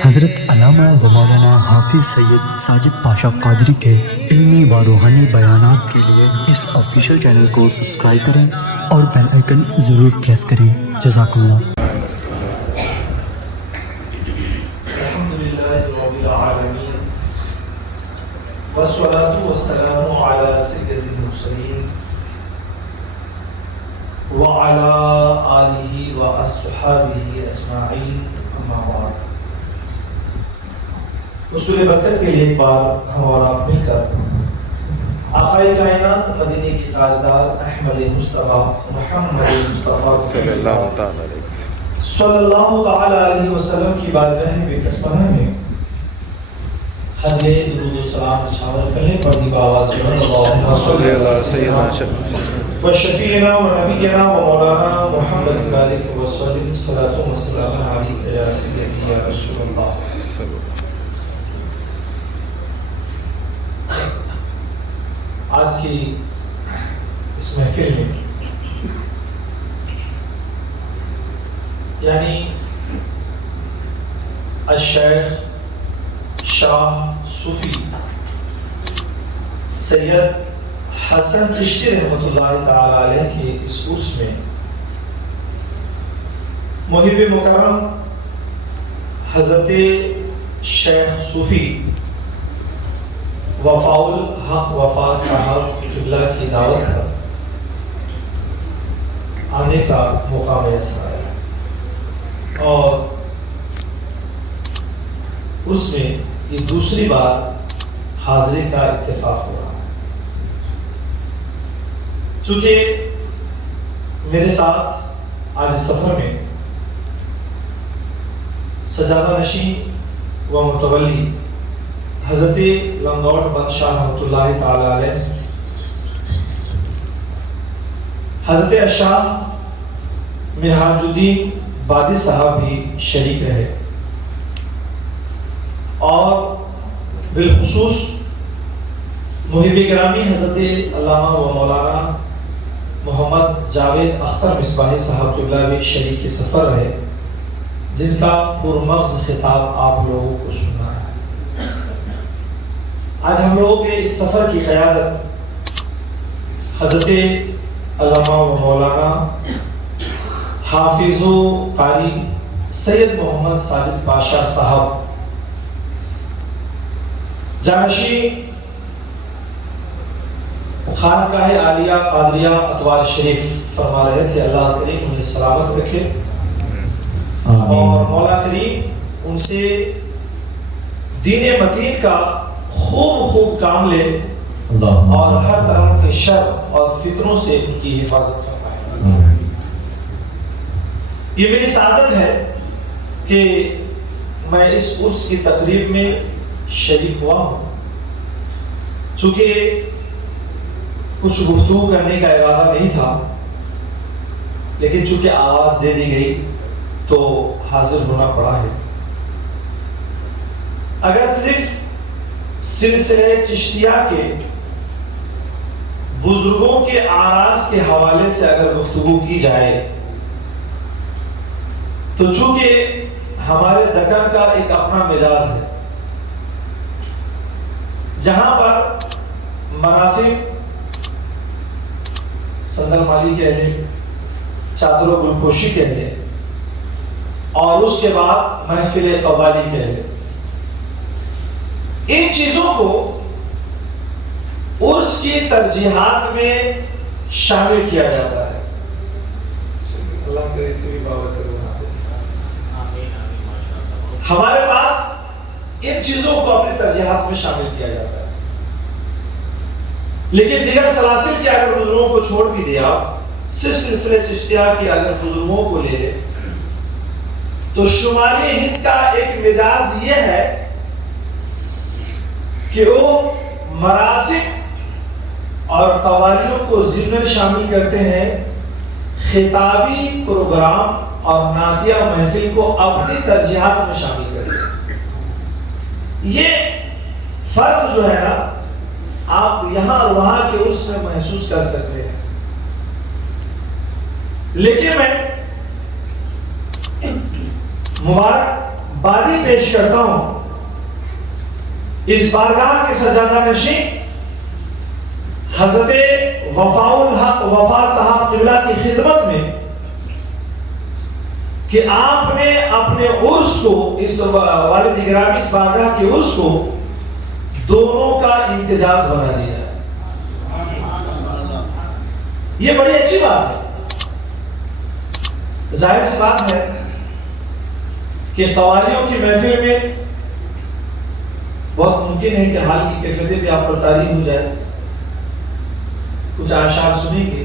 حضرت علامہ و مولانا حافظ سید ساجد پاشا قادری کے علمی و روحانی بیانات کے لیے اس آفیشیل چینل کو سبسکرائب کریں اور بیل آئیکن ضرور پریس کریں۔ جزاک اللہ۔ الحمدللہ رب العالمین والصلاة والسلام علی سید المرسلین وعلی آلہ واصحابہ اجمعین، اما بعد۔ رسول برکت کے لیے ایک بار ہم اور آپ مل کر آقائے کائنات مدینے کے تاجدار احمد مصطفیٰ محمد مصطفیٰ صلی اللہ تعالی علیہ وسلم کی بارگاہ میں بسملہ میں حضرت درود و سلام شامل کرنے پڑھی بآواز اللہم صلی اللہ سیدنا و شفیعنا و نبینا و مولانا محمد بارک وسلم صلاۃ و سلام علیک یا سیدی یا رسول اللہ۔ آج کی اس محفل میں یعنی الشیخ شاہ صوفی سید حسن چشتی رحمۃ اللہ تعالی علیہ کے اس عرس میں محب مکرم حضرت شیخ صوفی وفاء الحق وفا صاحب قبلہ کی دعوت پر آنے کا موقع میسر آیا اور اس میں یہ دوسری بار حاضری کا اتفاق ہوا۔ چونکہ میرے ساتھ آج اس سفر میں سجادہ نشین و متولی حضرت لنگوٹ بند شاہ رحمۃ اللہ تعالی علیہ، حضرت شاہ منہاج الدین بادی صاحب بھی شریک رہے اور بالخصوص محب گرامی حضرت علامہ و مولانا محمد جاوید اختر مصباحی صاحب قبلہ بھی شریک سفر رہے، جن کا پرمغز خطاب آپ لوگوں کو سنا ہے۔ آج ہم لوگوں کے اس سفر کی قیادت حضرت علامہ و مولانا حافظ و قاری سید محمد ساجد پاشا صاحب جانشین خانقاہ عالیہ قادریہ اتوار شریف فرما رہے تھے، اللہ کریم انہیں سلامت رکھے اور مولا کریم ان سے دین متین کا خوب کام لے اور ہر طرح کے شر اور فتنوں سے ان کی حفاظت فرمائے۔ یہ میری سعادت ہے کہ میں اس عرس کی تقریب میں شریک ہوا ہوں۔ چونکہ کچھ گفتگو کرنے کا ارادہ نہیں تھا، لیکن چونکہ آواز دے دی گئی تو حاضر ہونا پڑا ہے۔ اگر صرف سلسلہ چشتیہ کے بزرگوں کے آراز کے حوالے سے اگر گفتگو کی جائے تو چونکہ ہمارے دکن کا ایک اپنا مزاج ہے، جہاں پر مناسب صندل مالی کہہ لیں، چادر و گلپوشی کہہ لیں، اور اس کے بعد محفل قوالی کہہ لیں، ان چیزوں کو عرس کی ترجیحات میں شامل کیا جاتا ہے۔ اللہ کرے اسے بھی بابت ہمارے پاس ان چیزوں کو اپنی ترجیحات میں شامل کیا جاتا ہے، لیکن دیگر سلاسل کے اگر بزرگوں کو چھوڑ بھی دیا، صرف سلسلے چشتیہ کی اگر بزرگوں کو لے لے تو شمالی ہند کا ایک مزاج یہ ہے کہ وہ مراسم اور قوالیوں کو ضمن شامل کرتے ہیں، خطابی پروگرام اور نعتیہ محفل کو اپنی ترجیحات میں شامل کرتے ہیں۔ یہ فرق جو ہے نا، آپ یہاں اور وہاں کے عرس میں محسوس کر سکتے ہیں، لیکن میں مبارک باری پیش کرتا ہوں اس بارگاہ کے سجادہ نشین حضرت وفا صاحب قبلہ کی خدمت میں کہ آپ نے اپنے عرس کو، اس والد گرامی اس بارگاہ کے عرس کو دونوں کا امتزاج بنا دیا ہے۔ یہ بڑی اچھی بات ہے۔ ظاہر سی بات ہے کہ قوالیوں کی محفل میں بہت ممکن ہے کہ حال کی کیفیتیں بھی آپ پر طاری ہو جائے، کچھ اشعار سنیں گے،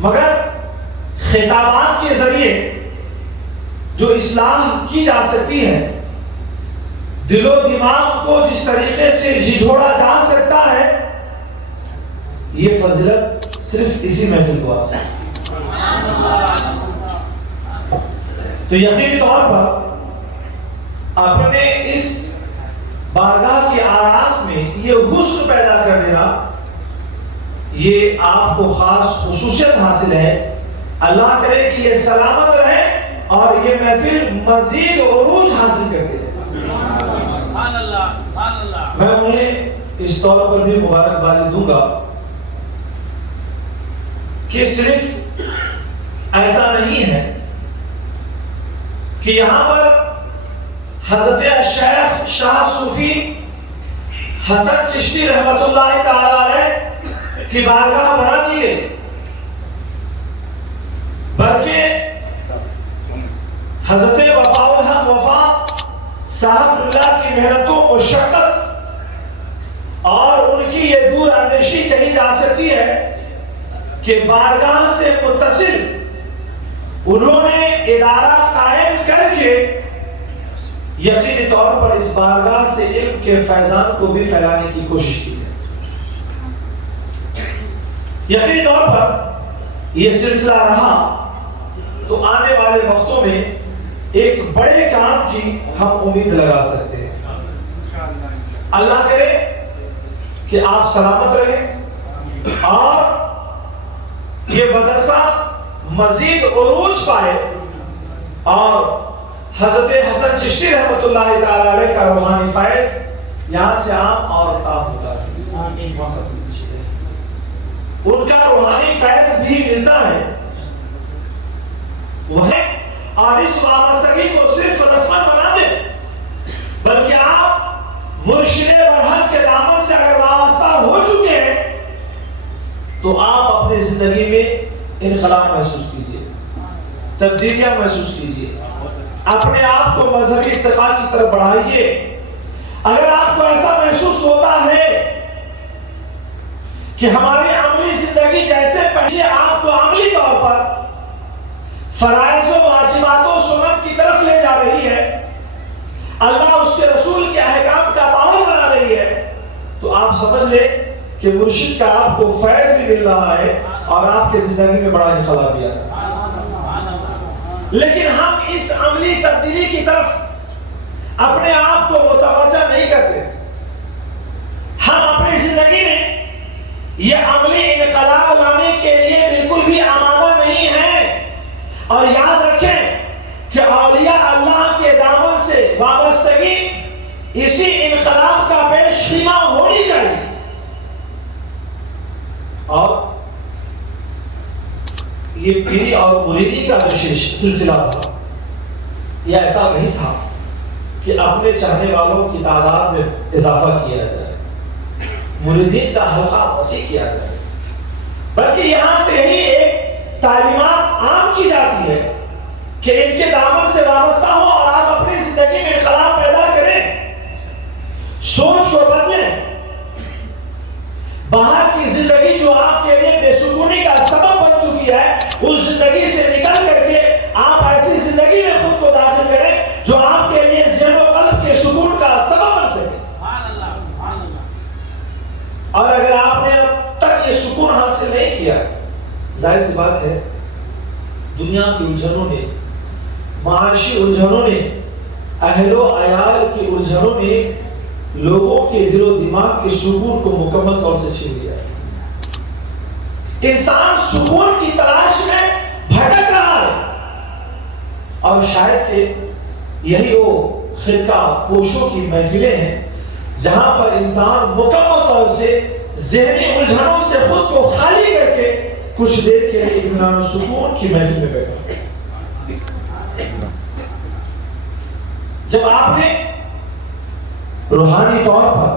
مگر خطابات کے ذریعے جو اصلاح کی جا سکتی ہے، دل و دماغ کو جس طریقے سے جھجھوڑا جا سکتا ہے، یہ فضیلت صرف اسی محفل کو حاصل ہے۔ تو یقینی طور پر اپنے اس بارگاہ کے آراس میں یہ حسن پیدا کر دینا، یہ آپ کو خاص خصوصیت حاصل ہے۔ اللہ کرے کہ یہ سلامت رہے اور یہ محفل مزید عروج حاصل کرتے رہے۔ میں انہیں اس طور پر بھی مبارکباد دوں گا کہ صرف ایسا نہیں ہے کہ یہاں پر حضرت شیخ شاہ صوفی حسن چشتی رحمت اللہ تعالی علیہ کی بارگاہ بنا دی گئی، بلکہ حضرت وفا صاحب اللہ کی محنتوں و شفقت اور ان کی یہ دور اندیشی کہی جا سکتی ہے کہ بارگاہ سے متصل انہوں نے ادارہ قائم کر کے یقینی طور پر اس بارگاہ سے علم کے فیضان کو بھی پھیلانے کی کوشش کی ہے۔ یقینی طور پر یہ سلسلہ رہا تو آنے والے وقتوں میں ایک بڑے کام کی ہم امید لگا سکتے ہیں۔ اللہ کرے کہ آپ سلامت رہیں اور یہ مدرسہ مزید عروج پائے اور حضرت حسن چشتی رحمت اللہ تعالی علیہ کا روحانی فیض یہاں سے عام اور تام ہوتا ہے، ان کا روحانی فیض بھی ملتا ہے وہ ہے، اور اس وابستگی کو صرف رسمت بنا دے، بلکہ آپ مرشد برحق کے دامن سے اگر وابستہ ہو چکے ہیں تو آپ اپنی زندگی میں انقلاب محسوس کیجئے، تبدیلیاں محسوس کیجئے، اپنے آپ کو مذہبی ارتقاء کی طرف بڑھائیے۔ اگر آپ کو ایسا محسوس ہوتا ہے کہ ہماری عملی زندگی جیسے پہلے آپ کو عملی طور پر فرائض و واجبات و سنت کی طرف لے جا رہی ہے، اللہ اس کے رسول کے احکام کا پابند بنا رہی ہے، تو آپ سمجھ لیں کہ مرشد کا آپ کو فیض بھی مل رہا ہے اور آپ کی زندگی میں بڑا انقلاب بھی آ رہا ہے۔ لیکن ہم اس عملی تبدیلی کی طرف اپنے آپ کو متوجہ نہیں کرتے، ہم اپنی زندگی میں یہ عملی انقلاب لانے کے لیے بالکل بھی آمادہ نہیں ہیں۔ اور یاد رکھیں کہ اولیاء اللہ کے دامن سے وابستگی اسی انقلاب کا پیش خیمہ ہونی چاہیے۔ اور یہ پیری اور مریدی کا جو سلسلہ تھا، یہ ایسا نہیں تھا کہ اپنے چاہنے والوں کی تعداد میں اضافہ کیا جائے، مریدین کا حلقہ وسیع کیا جائے، بلکہ یہاں سے ہی ایک تعلیمات عام کی جاتی ہے کہ ان کے دامن سے وابستہ ہو اور آپ اپنی زندگی میں انقلاب پیدا کریں، سوچ کو بدلیں، باہر کی زندگی جو آپ کے لیے بے سکونی کا سبب بن چکی ہے، اس زندگی سے نکل کر کے آپ ایسی زندگی میں خود کو داخل کریں جو آپ کے لیے ذہن و قلب کے سکون کا سبب بن سکے۔ اور اگر آپ نے اب تک یہ سکون حاصل نہیں کیا، ظاہر سی بات ہے دنیا کی الجھنوں نے، معاشی الجھنوں نے، اہل و عیال کی الجھنوں نے لوگوں کے دل و دماغ کے سکون کو مکمل طور سے چھین لیا ہے۔ انسان سکون کی تلاش میں بھٹک رہا ہے، اور شاید کہ یہی وہ خرقہ پوشوں کی محفلیں ہیں جہاں پر انسان مکمل طور سے ذہنی الجھنوں سے خود کو خالی کر کے کچھ دیر کے لیے اطمینان و سکون کی محفل میں بیٹھا۔ جب آپ نے روحانی طور پر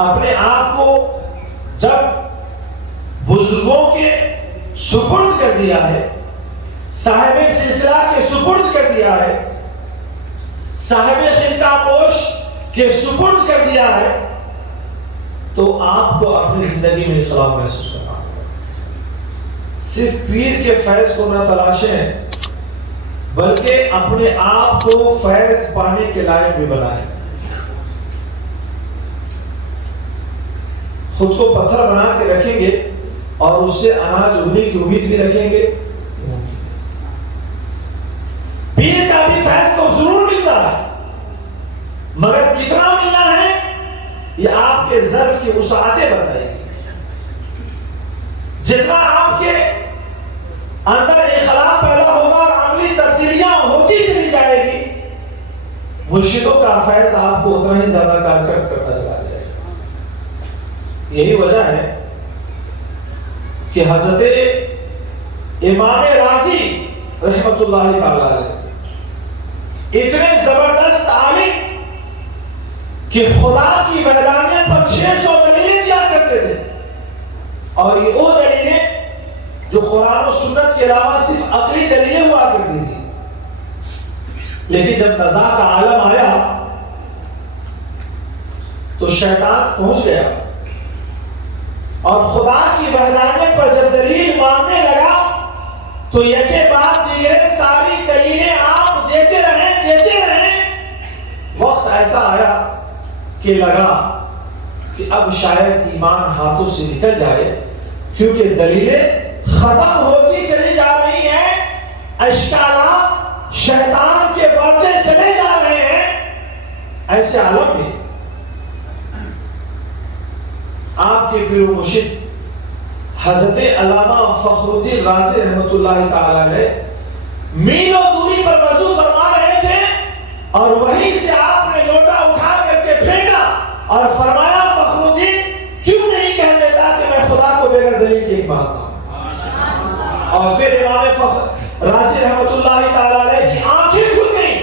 اپنے آپ کو جب بزرگوں کے سپرد کر دیا ہے، صاحب سلسلہ کے سپرد کر دیا ہے، صاحب خرقہ پوش کے سپرد کر دیا ہے، تو آپ کو اپنی زندگی میں انقلاب محسوس کرنا ہوگا۔ صرف پیر کے فیض کو نہ تلاشیں بلکہ اپنے آپ کو فیض پانے کے لائق بھی بنائیں۔ خود کو پتھر بنا کے رکھیں گے اور اس سے اناج اگنے کی امید بھی رکھیں گے۔ پیر کا بھی فیض تو ضرور ملتا ہے، مگر کتنا ملنا ہے یہ آپ کے ظرف کی وسعتیں بتائیں گی۔ جتنا آپ کے اندر انقلاب پیدا ہوگا اور عملی تبدیلیاں ہوتی چلی جائے گی، مرشدوں کا فیض آپ کو اتنا ہی زیادہ کارکرد کرتا چلا جائے گا۔ یہی وجہ ہے کہ حضرت امام راضی رحمت اللہ تعالی علیہ اتنے زبردست عالم کہ خدا کی وحدانیت پر 600 دلیلیں دیا کرتے تھے، اور یہ وہ دلیلیں جو قرآن و سنت کے علاوہ صرف عقلی دلیلیں ہوا کرتی تھی۔ لیکن جب نزاع کا عالم آیا تو شیطان پہنچ گیا اور خدا کی وحدانیت پر جب دلیل ماننے لگا تو یکے بعد دیگر ساری دلیلیں آپ دیتے رہیں۔ وقت ایسا آیا کہ لگا کہ اب شاید ایمان ہاتھوں سے نکل جائے، کیونکہ دلیلیں ختم ہوتی چلی جا رہی ہیں، اشکالات شیطان کے بڑھتے چلے جا رہے ہیں۔ ایسے عالم میں آپ کے پیر و مرشد حضرت علامہ فخر الدین رازی رحمت اللہ تعالی علیہ میلوں دوری پر وضو فرما رہے تھے، اور وہیں سے آپ نے لوٹا اٹھا کر کے پھینکا اور فرمایا فخر الدین کیوں نہیں کہہ دیتا کہ میں خدا کو بغیر دلیل کے ایک مانتا ہوں۔ اور پھر امام فخر رازی رحمت اللہ تعالی علیہ کی آنکھیں کھل گئیں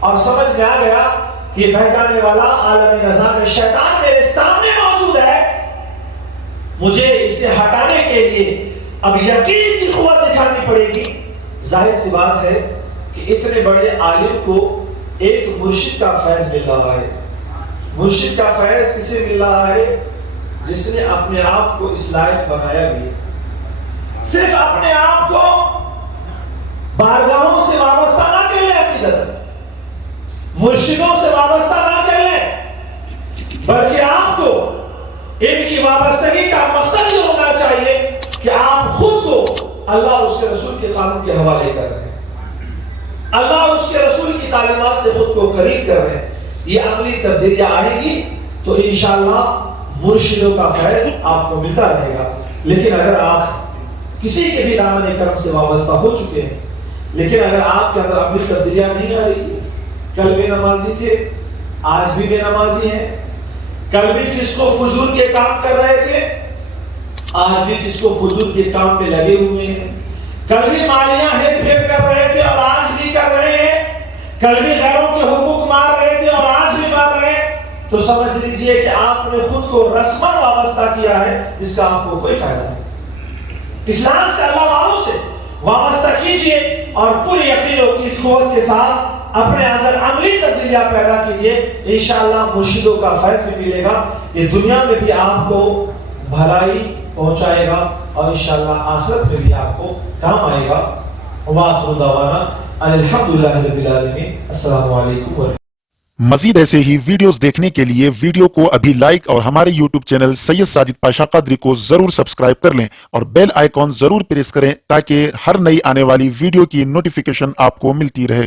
اور سمجھ میں آ گیا کہ یہ بہکانے والا عالمی نظام شیطان میرے سامنے موجود ہے، مجھے اسے ہٹانے کے لیے اب یقین کی قوت دکھانی پڑے گی۔ ظاہر سی بات ہے کہ اتنے بڑے عالم کو ایک مرشد کا فیض مل رہا ہے۔ مرشد کا فیض کسے مل رہا ہے؟ جس نے اپنے آپ کو اس لائق بنایا بھی ہے۔ صرف اپنے آپ کو بارگاہوں سے وابستہ نہ کر لیں، عقیدت مرشدوں سے وابستہ نہ کر لیں، بلکہ آپ کو ان کی وابستگی کا مقصد یہ ہونا چاہیے کہ آپ خود کو اللہ اور اس کے رسول کے قانون کے حوالے کر رہے ہیں، اللہ اور اس کے رسول کی تعلیمات سے خود کو قریب کر رہے ہیں۔ یہ عملی تبدیلیاں آئیں گی تو انشاءاللہ مرشدوں کا فیض آپ کو ملتا رہے گا۔ لیکن اگر آپ کسی کے بھی دامن کرم سے وابستہ ہو چکے ہیں، لیکن اگر آپ کے اندر عملی تبدیلیاں نہیں آ رہی، کل بے نمازی تھے آج بھی بے نمازی ہیں، کل بھی فسق و فجور کے کام کر رہے تھے آج بھی فسق و فجور کے کام میں لگے ہوئے ہیں، کل بھی مالیاں ہیر پھیر کر رہے تھے اور آج بھی کر رہے ہیں، کل بھی غیروں کے حقوق مار رہے تھے اور آج بھی مار رہے ہیں، تو سمجھ لیجئے کہ آپ نے خود کو رسماً وابستہ کیا ہے جس کا آپ کو کوئی فائدہ نہیں۔ اسلام سے اللہ والوں سے وابستہ کیجئے اور پوری یقین و قوت کے ساتھ اپنے اندر عملی تبدیلیاں پیدا کیجئے، انشاءاللہ مرشدوں کا فیض بھی ملے گا، یہ دنیا میں بھی آپ کو بھلائی پہنچائے گا اور انشاءاللہ آخرت میں بھی آپ کو کام آئے گا۔ وآخر دعوانا الحمدللہ رب العالمین، السلام علیکم ورحمۃ اللہ۔ مزید ایسے ہی ویڈیوز دیکھنے کے لیے ویڈیو کو ابھی لائک اور ہمارے یوٹیوب چینل سید ساجد پاشا قادری کو ضرور سبسکرائب کر لیں اور بیل آئیکن ضرور پریس کریں تاکہ ہر نئی آنے والی ویڈیو کی نوٹیفیکیشن آپ کو ملتی رہے۔